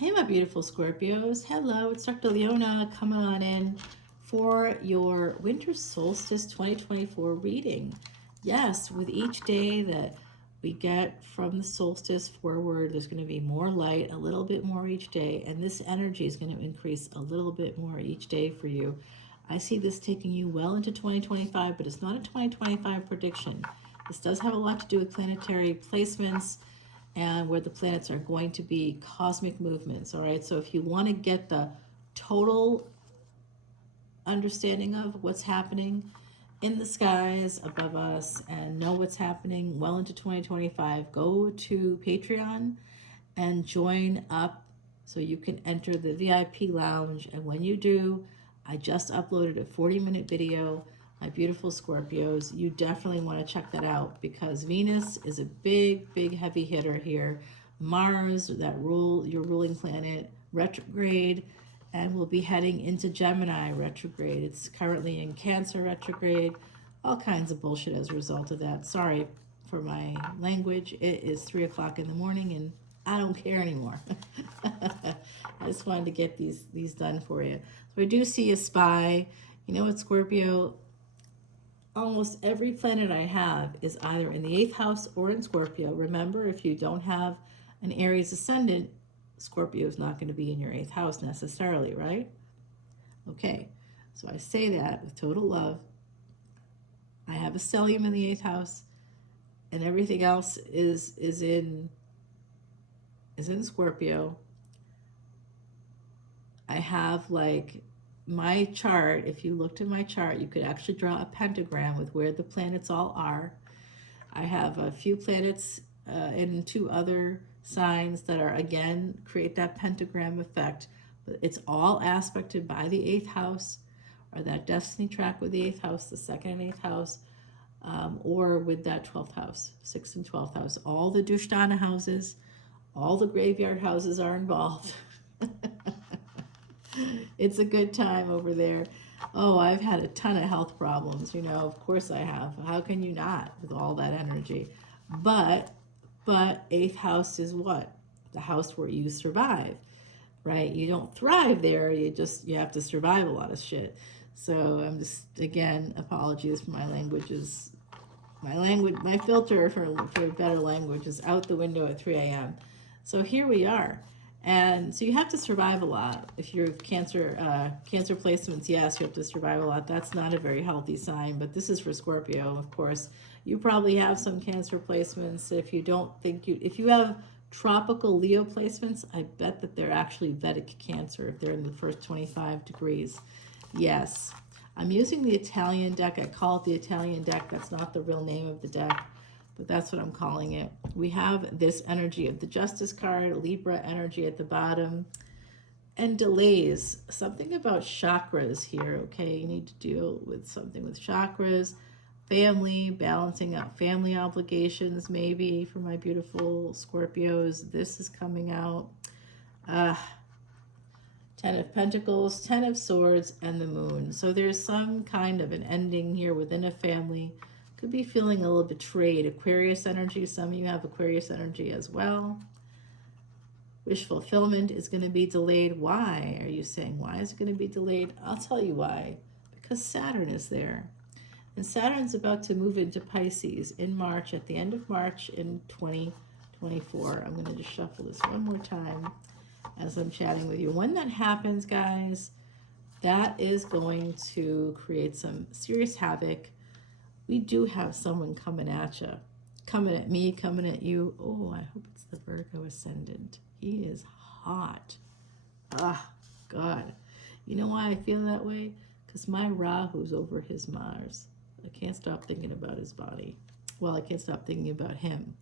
Hey, my beautiful Scorpios. Hello, it's Dr. Leona coming on in for your winter solstice 2024 reading. Yes, with each day that we get from the solstice forward, there's going to be more light, a little bit more each day, and this energy is going to increase a little bit more each day for you. I see this taking you well into 2025, but it's not a 2025 prediction. This does have a lot to do with planetary placements and where the planets are going to be cosmic movements. All right, so if you want to get the total understanding of what's happening in the skies above us and know what's happening well into 2025, go to Patreon and join up so you can enter the VIP lounge. And when you do, I just uploaded a 40-minute video. My beautiful Scorpios, you definitely want to check that out because Venus is a big, big heavy hitter here. Mars, your ruling planet, retrograde, and we'll be heading into Gemini retrograde. It's currently in Cancer retrograde. All kinds of bullshit as a result of that. Sorry for my language. It is 3 o'clock in the morning and I don't care anymore. I just wanted to get these done for you. So I do see a spy. You know what, Scorpio? Almost every planet I have is either in the 8th house or in Scorpio. Remember, if you don't have an Aries ascendant, Scorpio is not going to be in your 8th house necessarily, right? Okay, so I say that with total love. I have a stellium in the 8th house, and everything else is in Scorpio. I have like my chart. If you looked at my chart, you could actually draw a pentagram with where the planets all are. I have a few planets in 2 other signs that are, again, create that pentagram effect. But it's all aspected by the 8th house, or that destiny track with the 8th house, the 2nd and 8th house, or with that 12th house, 6th and 12th house. All the Dushtana houses, all the graveyard houses are involved. It's a good time over there. Oh, I've had a ton of health problems, you know, of course I have. How can you not with all that energy? But 8th house is what? The house where you survive, right? You don't thrive there, you have to survive a lot of shit. So I'm just, again, apologies for my languages. My filter for better language is out the window at 3 a.m. So here we are. And so you have to survive a lot. If you're cancer placements, yes, you have to survive a lot. That's not a very healthy sign, but this is for Scorpio, of course. You probably have some cancer placements. If you have tropical Leo placements, I bet that they're actually Vedic Cancer if they're in the first 25 degrees. Yes. I'm using the Italian deck. I call it the Italian deck. That's not the real name of the deck, but that's what I'm calling it. We have this energy of the Justice card, Libra energy at the bottom, and delays. Something about chakras here, okay? You need to deal with something with chakras, family, balancing out family obligations, maybe for my beautiful Scorpios. This is coming out. 10 of Pentacles, 10 of Swords, and the Moon. So there's some kind of an ending here within a family. Could be feeling a little betrayed. Aquarius energy. Some of you have Aquarius energy as well. Wish fulfillment is going to be delayed. Why are you saying? Why is it going to be delayed? I'll tell you why. Because Saturn is there. And Saturn's about to move into Pisces in March, at the end of March in 2024. I'm going to just shuffle this one more time as I'm chatting with you. When that happens, guys, that is going to create some serious havoc. We do have someone coming at you, coming at me, coming at you. Oh, I hope it's the Virgo Ascendant. He is hot. Ah, God. You know why I feel that way? Because my Rahu's over his Mars. I can't stop thinking about his body. Well, I can't stop thinking about him.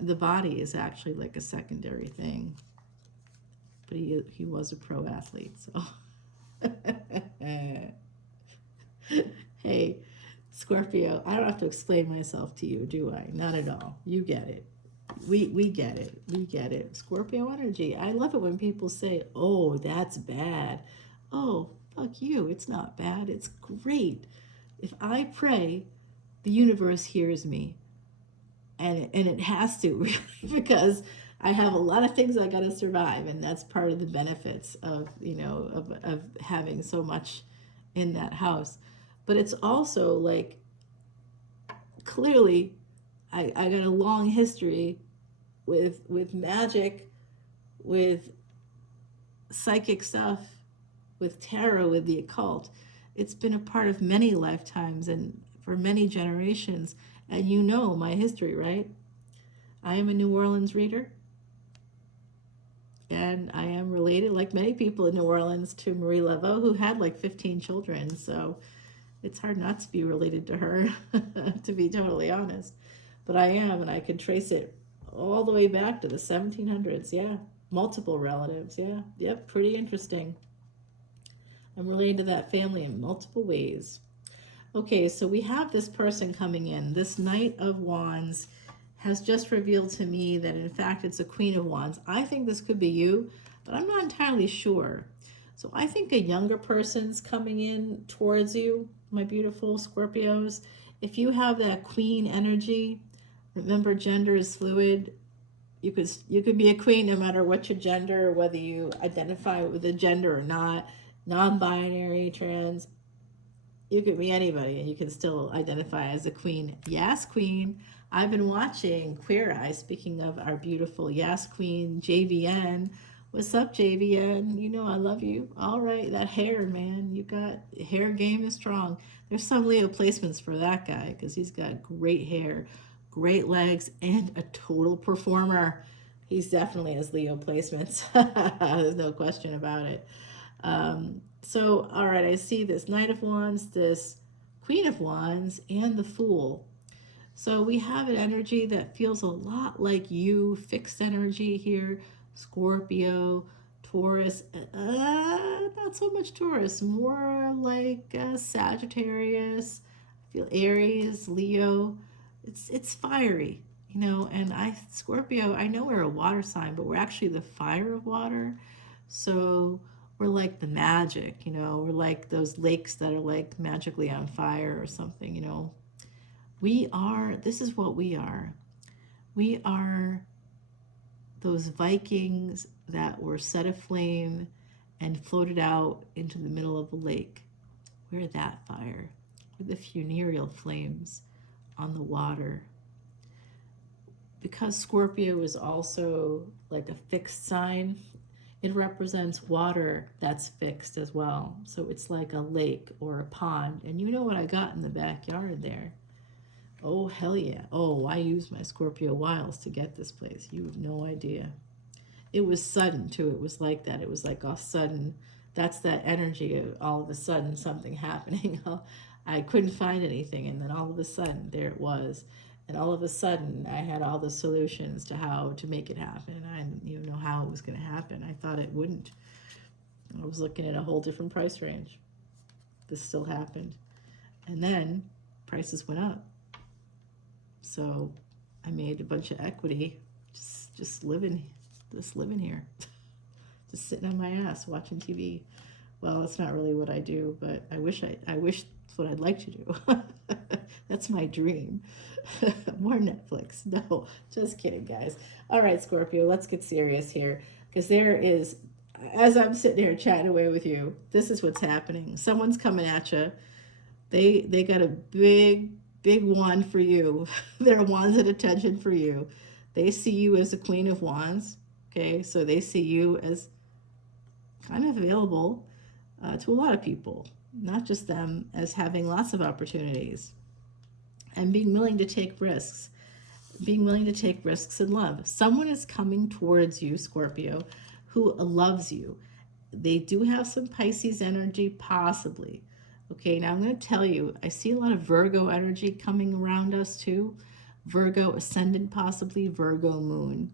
The body is actually like a secondary thing. But he was a pro athlete, so... Hey, Scorpio, I don't have to explain myself to you, do I? Not at all. You get it. We get it. We get it. Scorpio energy. I love it when people say, oh, that's bad. Oh, fuck you. It's not bad. It's great. If I pray, the universe hears me. And it has to, really, because I have a lot of things I got to survive, and that's part of the benefits of, of having so much in that house. But it's also like, clearly, I got a long history with magic, with psychic stuff, with tarot, with the occult. It's been a part of many lifetimes and for many generations. And you know my history, right? I am a New Orleans reader. And I am related, like many people in New Orleans, to Marie Laveau, who had like 15 children. So it's hard not to be related to her, to be totally honest. But I am, and I can trace it all the way back to the 1700s. Yeah, multiple relatives. Yeah, yep, pretty interesting. I'm related to that family in multiple ways. Okay, so we have this person coming in. This Knight of Wands has just revealed to me that in fact it's a Queen of Wands. I think this could be you, but I'm not entirely sure. So I think a younger person's coming in towards you, my beautiful Scorpios. If you have that Queen energy, remember gender is fluid. You could be a queen no matter what your gender, whether you identify with a gender or not, non-binary, trans. You could be anybody and you can still identify as a queen. Yes, queen. I've been watching Queer Eye, speaking of our beautiful Yes Queen, JVN. What's up, JVN? You know I love you. All right, that hair, man. You got hair game is strong. There's some Leo placements for that guy because he's got great hair, great legs, and a total performer. He's definitely his Leo placements. There's no question about it. So, all right, I see this Knight of Wands, this Queen of Wands, and the Fool. So we have an energy that feels a lot like you, fixed energy here, Scorpio, Taurus, not so much Taurus, more like Sagittarius, I feel Aries, Leo. It's fiery, and Scorpio, I know we're a water sign, but we're actually the fire of water. So we're like the magic, we're like those lakes that are like magically on fire or something, this is what we are. We are those Vikings that were set aflame and floated out into the middle of a lake. We're that fire. We're the funereal flames on the water. Because Scorpio is also like a fixed sign, it represents water that's fixed as well. So it's like a lake or a pond. And you know what I got in the backyard there? Oh, hell yeah. Oh, I used my Scorpio wiles to get this place. You have no idea. It was sudden, too. It was like that. It was like all sudden. That's that energy of all of a sudden something happening. I couldn't find anything, and then all of a sudden, there it was. And all of a sudden, I had all the solutions to how to make it happen. I didn't even know how it was going to happen. I thought it wouldn't. I was looking at a whole different price range. This still happened. And then prices went up. So I made a bunch of equity, just living here, just sitting on my ass watching TV. Well, that's not really what I do, but I wish it's what I'd like to do. That's my dream. More Netflix. No, just kidding, guys. All right, Scorpio, let's get serious here, because there is, as I'm sitting here chatting away with you, this is what's happening. Someone's coming at you. They got a big wand for you. Their wands at attention for you. They see you as a Queen of Wands. Okay, so they see you as kind of available to a lot of people, not just them, as having lots of opportunities and being willing to take risks. Being willing to take risks in love. Someone is coming towards you, Scorpio, who loves you. They do have some Pisces energy, possibly. Okay, now I'm going to tell you, I see a lot of Virgo energy coming around us too. Virgo Ascendant, possibly Virgo Moon.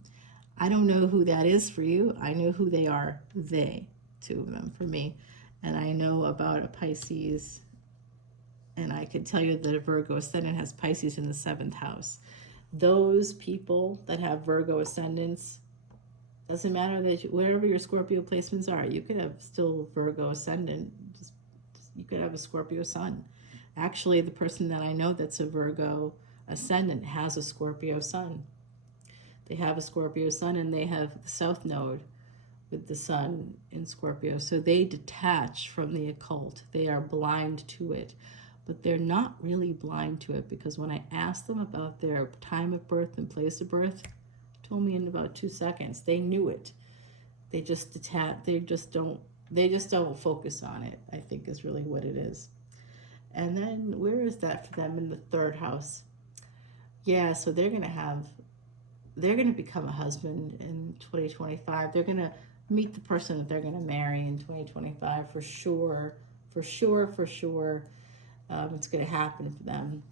I don't know who that is for you. I know who they are. They, two of them for me. And I know about a Pisces, and I could tell you that a Virgo Ascendant has Pisces in the 7th house. Those people that have Virgo Ascendants, doesn't matter that wherever your Scorpio placements are, you could have still Virgo Ascendant. You could have a Scorpio sun. Actually, the person that I know that's a Virgo Ascendant has a Scorpio sun. They have a Scorpio sun, and they have the South Node with the sun in Scorpio. So they detach from the occult. They are blind to it. But they're not really blind to it, because when I asked them about their time of birth and place of birth, told me in about 2 seconds. They knew it. They just detach. They just don't focus on it, I think, is really what it is. And then where is that for them? In the 3rd house. Yeah, so they're going to become a husband in 2025. They're going to meet the person that they're going to marry in 2025 for sure. For sure, for sure. It's going to happen for them.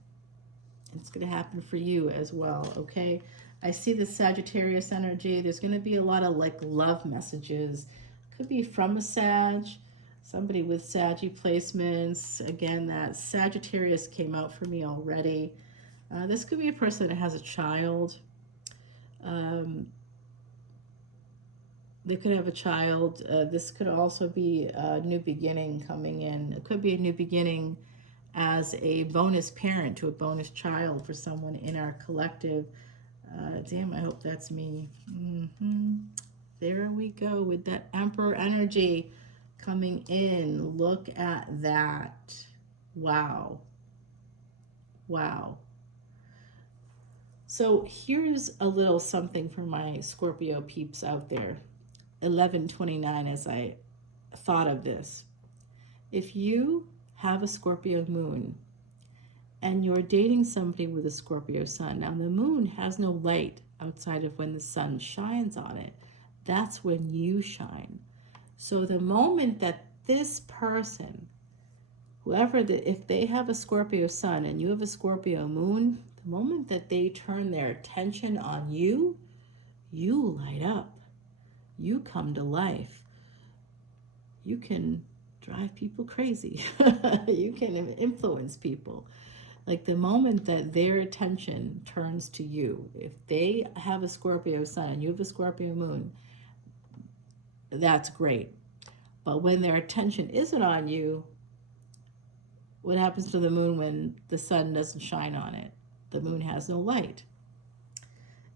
It's going to happen for you as well, okay? I see the Sagittarius energy. There's going to be a lot of like love messages. Could be from a Sag, somebody with Saggy placements. Again, that Sagittarius came out for me already. This could be a person that has a child. They could have a child. This could also be a new beginning coming in. It could be a new beginning as a bonus parent to a bonus child for someone in our collective. Damn, I hope that's me. There we go with that Emperor energy coming in. Look at that. Wow. Wow. So here's a little something for my Scorpio peeps out there. 11/29, as I thought of this. If you have a Scorpio moon and you're dating somebody with a Scorpio sun, now the moon has no light outside of when the sun shines on it. That's when you shine. So the moment that this person, if they have a Scorpio sun and you have a Scorpio moon, the moment that they turn their attention on you, you light up. You come to life. You can drive people crazy. You can influence people. Like the moment that their attention turns to you, if they have a Scorpio sun and you have a Scorpio moon, that's great. But when their attention isn't on you, what happens to the moon when the sun doesn't shine on it? The moon has no light.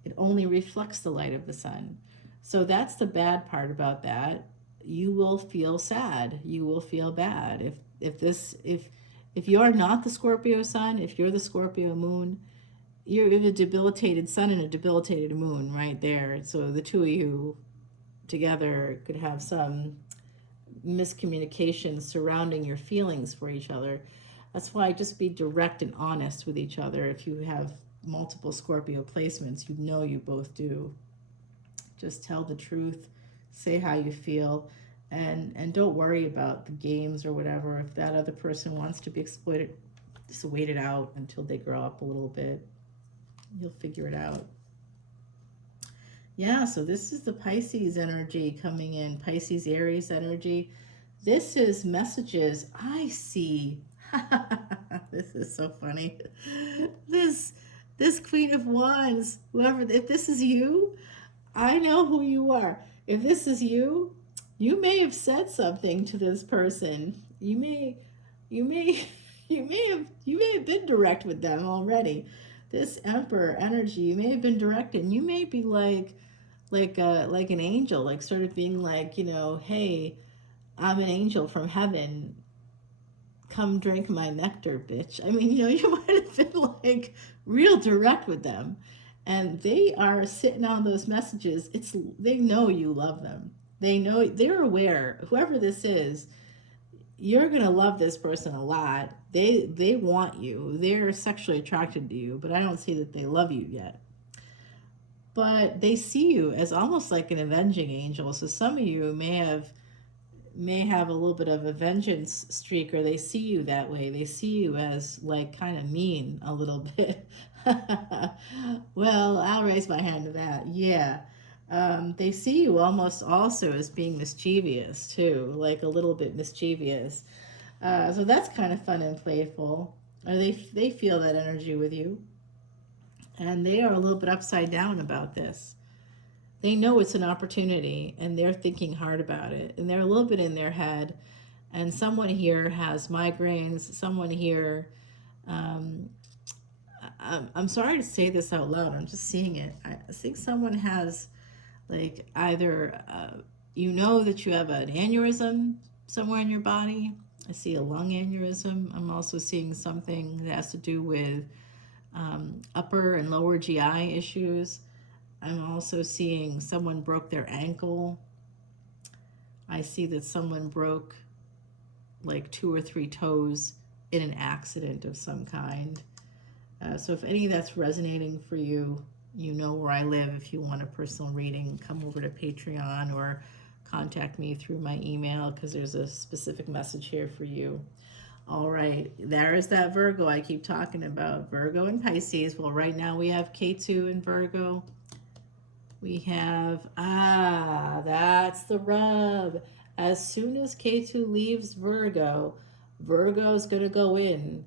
It only reflects the light of the sun. So that's the bad part about that. You will feel sad. You will feel bad. If you're not the Scorpio sun, if you're the Scorpio moon, you have a debilitated sun and a debilitated moon right there. So the two of you together could have some miscommunication surrounding your feelings for each other. That's why just be direct and honest with each other. If you have multiple Scorpio placements, you know you both do. Just tell the truth, say how you feel, and don't worry about the games or whatever. If that other person wants to be exploited, just wait it out until they grow up a little bit. You'll figure it out. Yeah, so this is the Pisces energy coming in, Pisces Aries energy. This is messages I see. This is so funny. This Queen of Wands, if this is you, I know who you are. If this is you, you may have said something to this person. You may have been direct with them already. This Emperor energy, you may have been direct, and you may be like an angel, like sort of being like, hey, I'm an angel from heaven. Come drink my nectar, bitch. I mean, you might have been like real direct with them. And they are sitting on those messages. They know you love them. They're aware, whoever this is, you're going to love this person a lot. They want you. They're sexually attracted to you, but I don't see that they love you yet. But they see you as almost like an avenging angel. So some of you may have a little bit of a vengeance streak, or they see you that way. They see you as like kind of mean a little bit. Well, I'll raise my hand to that. Yeah. They see you almost also as being mischievous too, like a little bit mischievous. So that's kind of fun and playful. Or they feel that energy with you. And they are a little bit upside down about this. They know it's an opportunity, and they're thinking hard about it. And they're a little bit in their head. And someone here has migraines. Someone here I'm sorry to say this out loud. I'm just seeing it. I think someone has, like, either you know that you have an aneurysm somewhere in your body. I see a lung aneurysm. I'm also seeing something that has to do with upper and lower GI issues. I'm also seeing someone broke their ankle. I see that someone broke like 2 or 3 toes in an accident of some kind. So if any of that's resonating for you, you know where I live. If you want a personal reading, come over to Patreon or contact me through my email, because there's a specific message here for you. All right, there is that Virgo I keep talking about, Virgo and Pisces. Well, right now we have K2 in Virgo. We have, that's the rub. As soon as K2 leaves Virgo, Virgo's going to go in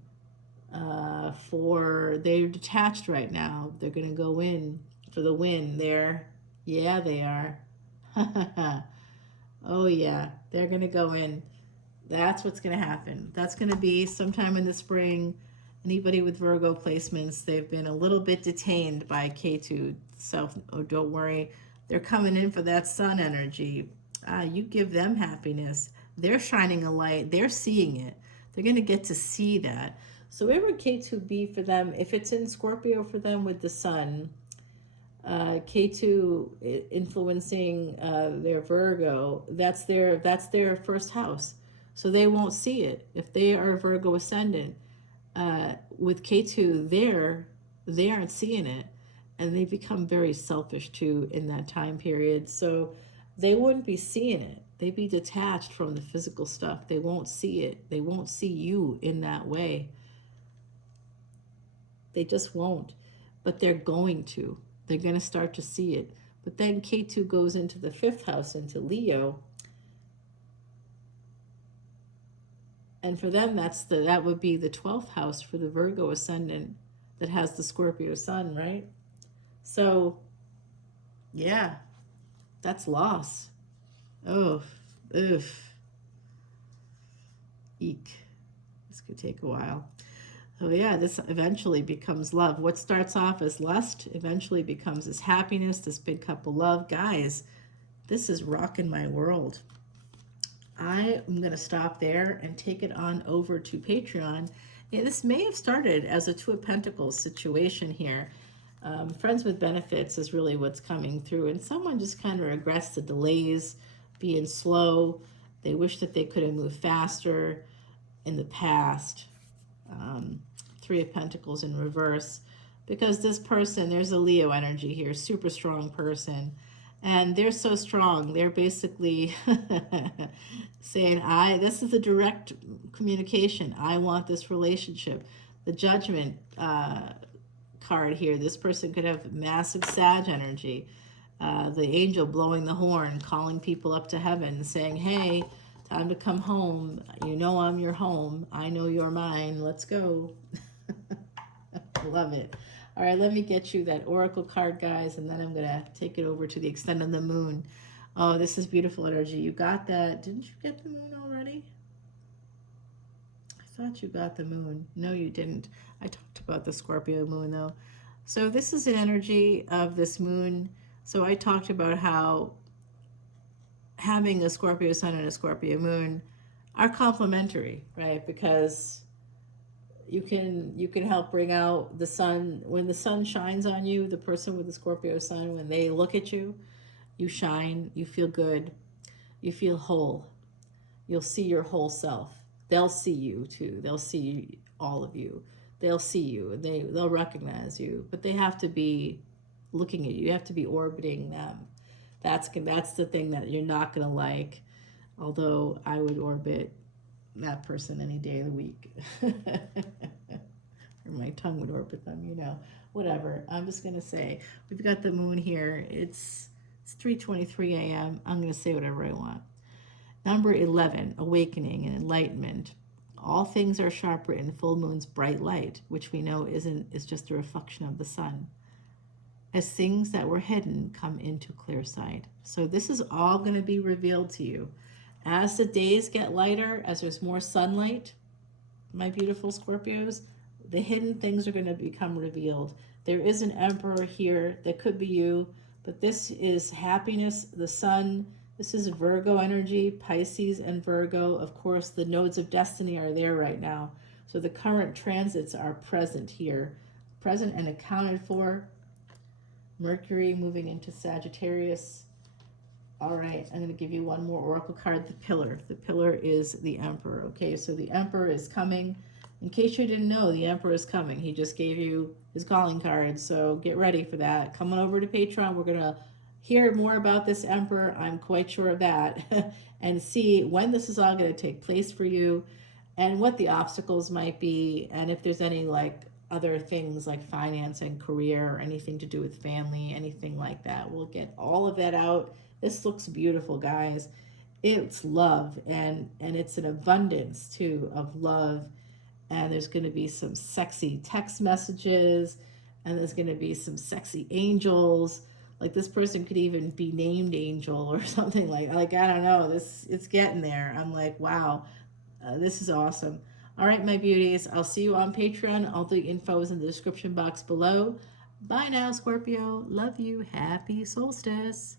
they're detached right now. They're going to go in for the win there. Yeah, they are. Oh, yeah, they're going to go in. That's what's going to happen. That's going to be sometime in the spring. Anybody with Virgo placements, they've been a little bit detained by K2. So don't worry. They're coming in for that sun energy. You give them happiness. They're shining a light. They're seeing it. They're going to get to see that. So wherever K2 be for them, if it's in Scorpio for them with the sun, K2 influencing their Virgo, that's their first house. So they won't see it. If they are Virgo ascendant, with K2 they aren't seeing it, and they become very selfish too in that time period. So they wouldn't be seeing it. They'd be detached from the physical stuff. They won't see it. They won't see you in that way. They just won't. But they're going to. They're going to start to see it. But then K2 goes into the 5th house, into Leo. And for them, that would be the 12th house for the Virgo ascendant that has the Scorpio sun, right? So, yeah, that's loss. Oh, oof. Eek. This could take a while. Oh yeah, this eventually becomes love. What starts off as lust eventually becomes this happiness, this big cup of love. Guys, this is rocking my world. I am going to stop there and take it on over to Patreon. And this may have started as a 2 of Pentacles situation here. Friends with benefits is really what's coming through. And someone just kind of regrets the delays, being slow. They wish that they could have moved faster in the past. 3 of Pentacles in reverse, because this person, there's a Leo energy here, super strong person, and they're so strong, they're basically saying, this is a direct communication, I want this relationship. The Judgment card here, this person could have massive Sag energy, the angel blowing the horn, calling people up to heaven, saying, hey, time to come home. You know I'm your home. I know you're mine. Let's go. Love it. All right, let me get you that Oracle card, guys, and then I'm going to take it over to the extent of the moon. Oh, this is beautiful energy. You got that. Didn't you get the moon already? I thought you got the moon. No, you didn't. I talked about the Scorpio moon, though. So this is an energy of this moon. So I talked about how having a Scorpio sun and a Scorpio moon are complementary, right? Because you can help bring out the sun. When the sun shines on you, the person with the Scorpio sun, when they look at you, you shine, you feel good, you feel whole. You'll see your whole self. They'll see you too. They'll see all of you. They'll see you. They'll recognize you, but they have to be looking at you. You have to be orbiting them. That's the thing that you're not going to like, although I would orbit that person any day of the week. Or my tongue would orbit them, whatever. I'm just going to say, we've got the moon here. It's 3:23 a.m. I'm going to say whatever I want. Number 11, awakening and enlightenment. All things are sharper in full moon's bright light, which we know is just a reflection of the sun. As things that were hidden come into clear sight. So this is all going to be revealed to you. As the days get lighter, as there's more sunlight, my beautiful Scorpios, the hidden things are going to become revealed. There is an emperor here that could be you, but this is happiness, the sun. This is Virgo energy, Pisces and Virgo. Of course, the nodes of destiny are there right now. So the current transits are present here, present and accounted for. Mercury moving into Sagittarius. All right, I'm going to give you one more oracle card, the Pillar. The Pillar is the Emperor. Okay, so the Emperor is coming. In case you didn't know, the Emperor is coming. He just gave you his calling card, so get ready for that. Come on over to Patreon. We're going to hear more about this Emperor. I'm quite sure of that. And see when this is all going to take place for you and what the obstacles might be, and if there's any like other things like finance and career or anything to do with family, anything like that. We'll get all of that out. This looks beautiful, guys. It's love, and it's an abundance too of love. And there's going to be some sexy text messages, and there's going to be some sexy angels. Like this person could even be named Angel or something like I don't know. It's getting there. I'm like, wow, this is awesome. All right, my beauties. I'll see you on Patreon. All the info is in the description box below. Bye now, Scorpio. Love you. Happy solstice.